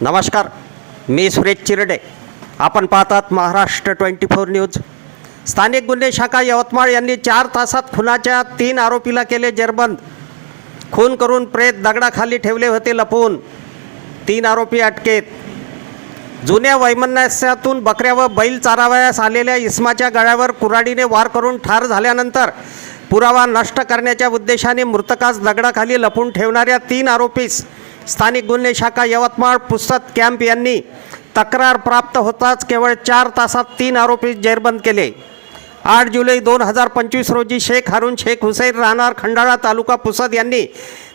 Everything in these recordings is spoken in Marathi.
नमस्कार मी सुरेश चिरडे. आपण पाहतात महाराष्ट्र ट्वेंटी फोर न्यूज. स्थानिक गुन्हे शाखा यवतमाळ यांनी चार तासात खुनाच्या तीन आरोपीला केले जेरबंद. खून करून प्रेत दगडाखाली ठेवले होते लपवून तीन आरोपी अटकेत. जुन्या वैमनस्यातून बकऱ्या व बैल चारावयास आलेल्या इस्माच्या गळ्यावर कुऱ्हाडीने वार करून ठार झाल्यानंतर पुरावा नष्ट करण्याच्या उद्देशाने मृतकास दगडाखाली लपून ठेवणाऱ्या तीन आरोपीस स्थानिक गुन्हे शाखा यवतमाळ पुसद कॅम्प यांनी तक्रार प्राप्त होताच केवळ चार तासात तीन आरोपी जेरबंद केले. आठ जुलै दोन हजार पंचवीस रोजी शेख हारून शेख हुसैन राहणार खंडाळा तालुका पुसद यांनी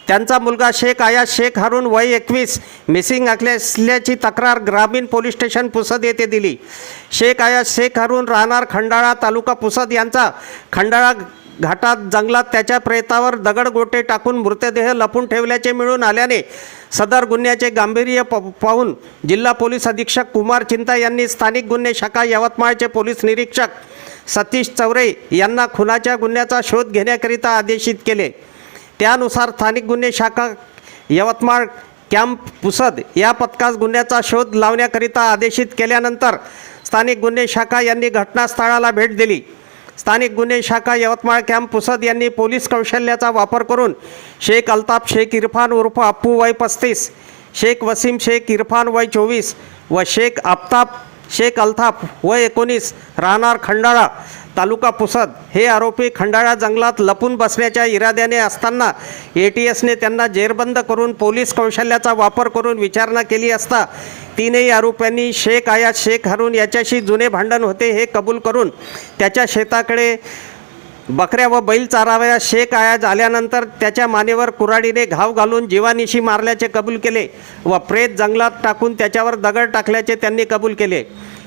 त्यांचा मुलगा शेख आयाज शेख हारून वय एकवीस मिसिंग असल्याची तक्रार ग्रामीण पोलीस स्टेशन पुसद येथे दिली. शेख आयाज शेख हारून राहणार खंडाळा तालुका पुसद यांचा खंडाळा घाटात जंगलात त्याच्या प्रेतावर दगडगोटे टाकून मृतदेह लपून ठेवल्याचे मिळून आल्याने सदर गुन्ह्याचे गांभीर्य प पाहून जिल्हा पोलीस अधीक्षक कुमार चिंता यांनी स्थानिक गुन्हे शाखा यवतमाळचे पोलीस निरीक्षक सतीश चौरे यांना खुनाच्या गुन्ह्याचा शोध घेण्याकरिता आदेशित केले. त्यानुसार स्थानिक गुन्हे शाखा यवतमाळ कॅम्प पुसद या पथकास गुन्ह्याचा शोध लावण्याकरिता आदेशित केल्यानंतर स्थानिक गुन्हे शाखा यांनी घटनास्थळाला भेट दिली. स्थानिक गुन्हे शाखा यवतमाळ कॅम्प पुसद यांनी पोलीस कौशल्याचा वापर करून शेख अल्ताफ शेख इरफान उर्फ अप्पू वय पस्तीस शेख वसीम शेख इरफान वय चोवीस व शेख आफताब शेख अल्ताफ वय एकोणीस राहणार खंडाळा. तालुका पुसद. हे आरोपी खंडाळा जंगलात लपून बसण्याच्या इराद्याने असताना ए टी एसने त्यांना जेरबंद करून पोलीस कौशल्याचा वापर करून विचारणा केली असता तीनही आरोप्यांनी शेख आयात शेख हरून याच्याशी जुने भांडण होते हे कबूल करून त्याच्या शेताकडे बकऱ्या व बैल चारावया शेख आयाज आल्यानंतर त्याच्या मानेवर कुऱ्हाडीने घाव घालून जीवानिशी मारल्याचे कबूल केले व प्रेत जंगलात टाकून त्याच्यावर दगड टाकल्याचे त्यांनी कबूल केले.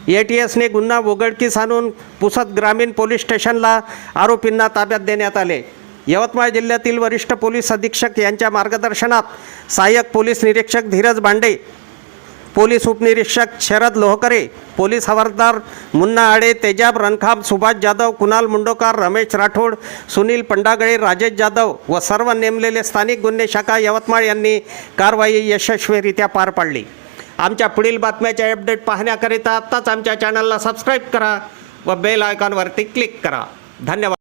ए टी एसने गुन्हा उघडकीस आणून पुसद ग्रामीण पोलीस स्टेशनला आरोपींना ताब्यात देण्यात आले. यवतमाळ जिल्ह्यातील वरिष्ठ पोलीस अधीक्षक यांच्या मार्गदर्शनात सहाय्यक पोलीस निरीक्षक धीरज बांडे पोलीस उपनिरीक्षक शरद लोहकरे पोलीस हवालदार मुन्ना आडे तेजाब रणखाब सुभाष जाधव कुणाल मुंडोकार रमेश राठोड सुनील पंडागळे राजेश जाधव व सर्व नेमलेले स्थानिक गुन्हे शाखा यवतमाळ यांनी कारवाई यशस्वीरित्या पार पाडली. आमच्या पुढील बातम्याचे अपडेट पाहण्याकरिता आत्ताच आमच्या चॅनलला सबस्क्राईब करा व बेल आयकॉनवरती क्लिक करा. धन्यवाद.